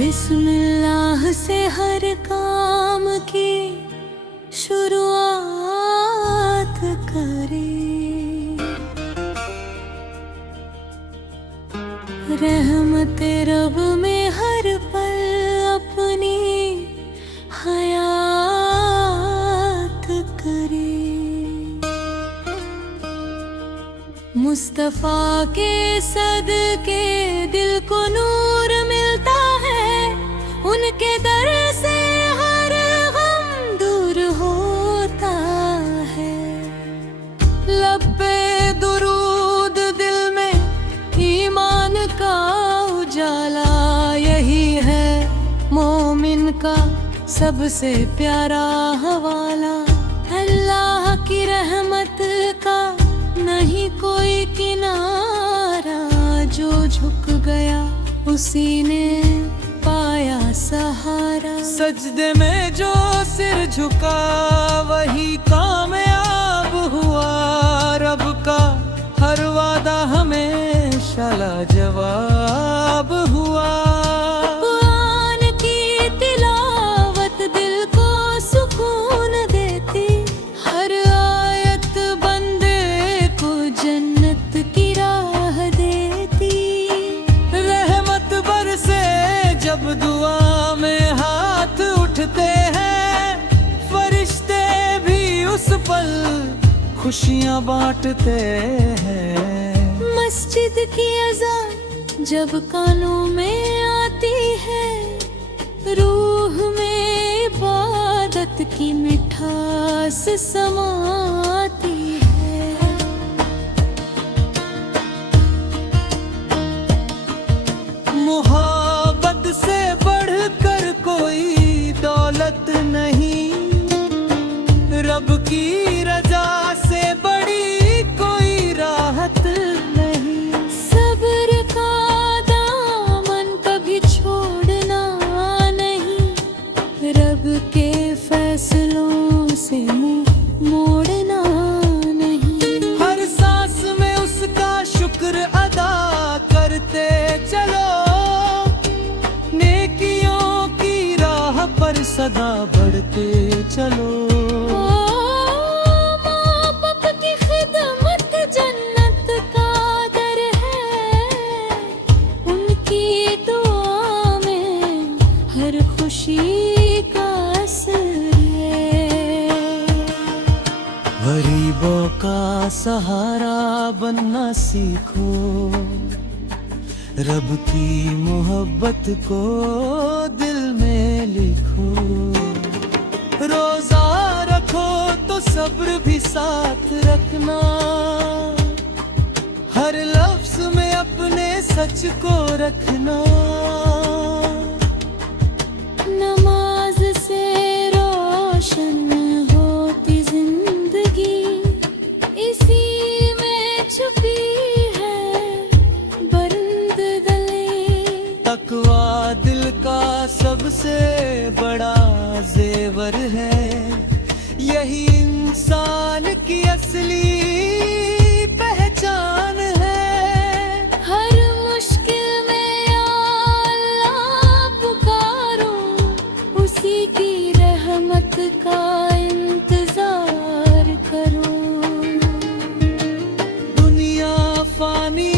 बिस्मिल्लाह से हर काम की शुरुआत करे, रहमत रब में हर पल अपनी हयात करे। मुस्तफा के सदके दिल को नूर मिलता है, उनके दर से हर गम दूर होता है। लब्बे दुरूद दिल में ईमान का उजाला, यही है मोमिन का सबसे प्यारा हवाला। अल्लाह की रहमत का नहीं कोई किनारा, जो झुक गया उसी ने पाया सहारा। सजदे में जो सिर झुका वही कामयाब हुआ, रब का हर वादा हमेशा लाजवाब हुआ। कुरान की तिलावत दिल को सुकून देती, हर आयत बंदे को जन्नत की राह देती। रहमत बरसे जब दुआ में हाथ उठते हैं, फरिश्ते भी उस पल खुशियां बांटते हैं। मस्जिद की अज़ान जब कानों में आती है, रूह में इबादत की मिठास समाती है। मोहब्बत से बढ़कर कोई दौलत नहीं, रब की रजा से बड़ी कोई राहत नहीं। सब्र का दामन कभी छोड़ना नहीं, रब के फैसलों से मुंह मोड़ना नहीं। हर सांस में उसका शुक्र अदा करते चलो, नेकियों की राह पर सदा बढ़ते चलो। माँ बाप की खिदमत जन्नत का दर है, उनकी दुआ में हर खुशी का असर है। गरीबों का सहारा बनना सीखो, रब की मोहब्बत को दिल में लिखो। रोजा रखो तो सब्र भी साथ रखना, हर लफ्ज में अपने सच को रखना। नमाज से रोशन होती जिंदगी, इसी में छुपी है बरंदगली। तकवा दिल का सबसे बड़ा जेवर है, यही इंसान की असली पहचान है। हर मुश्किल में या अल्लाह पुकारो, उसी की रहमत का इंतजार करो। दुनिया फानी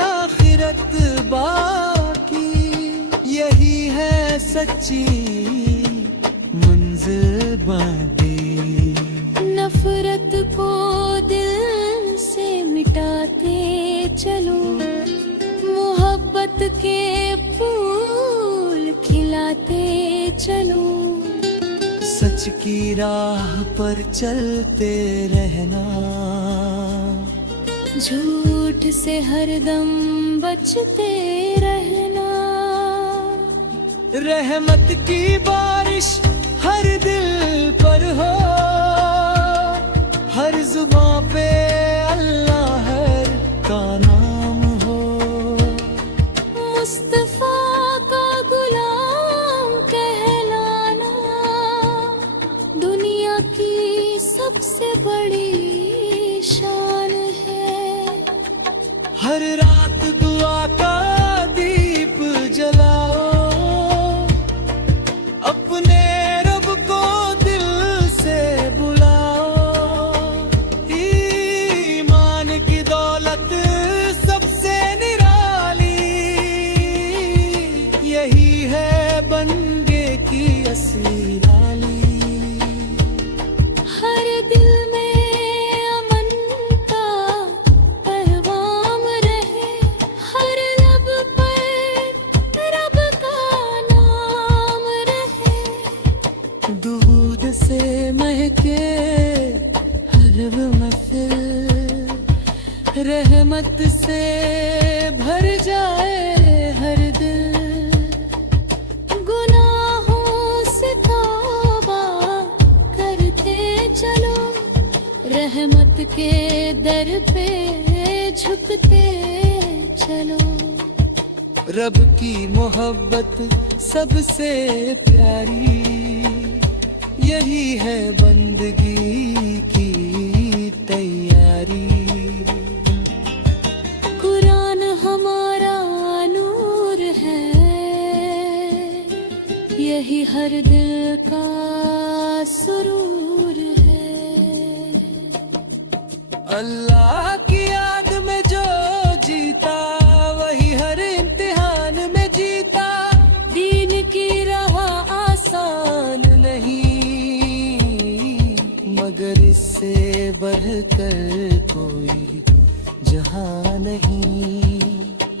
आखिरत बाकी, यही है सच्ची मंजिल बाकी। नफरत को दिल से मिटाते चलो, मोहब्बत के फूल खिलाते चलो। सच की राह पर चलते रहना, झूठ झूठ से हरदम बचते रहना। रहमत की बारिश हर दिल पर हो, हर जुबां पे अल्लाह का नाम हो। मुस्तफा का गुलाम कहलाना दुनिया की सबसे बड़ी शान है। हर रात दुआ का दीप जलाओ, अपने रब को दिल से बुलाओ। ईमान की दौलत सबसे निराली, यही है बंदे की असली लाली। हर दिल में अमन का पैगाम रहे, हर लब पर रब का नाम रहे। दूध से महके हर महफिल, रहमत से भर जाए हर दिल। गुनाहों से तौबा करते चलो, रहमत के दर पे झुकते चलो। रब की मोहब्बत सबसे प्यारी, यही है बंदगी की तैयारी। कुरान हमारा नूर है, यही हर दिल का सुरूर है। अल्लाह की याद में जो जीता, वही हर इम्तिहान में जीता। दीन की राह आसान नहीं, मगर इससे बढ़कर कोई जहां नहीं।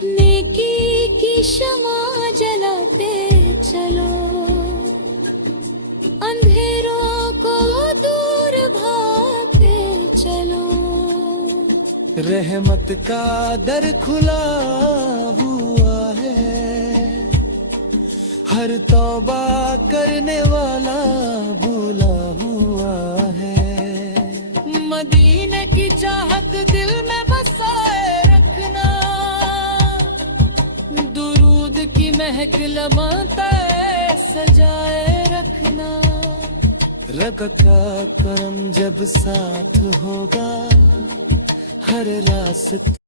नेकी की शमा जलाते चलो, अंधेरों को दूर भागते चलो। रहमत का दर खुला हुआ है, हर तौबा करने वाला भूला हुआ है। मदीने की चाहत दिल में बसाए रखना, दुरूद की महक लबाते सजाए रखना। रब का करम जब साथ होगा, हर रास्ते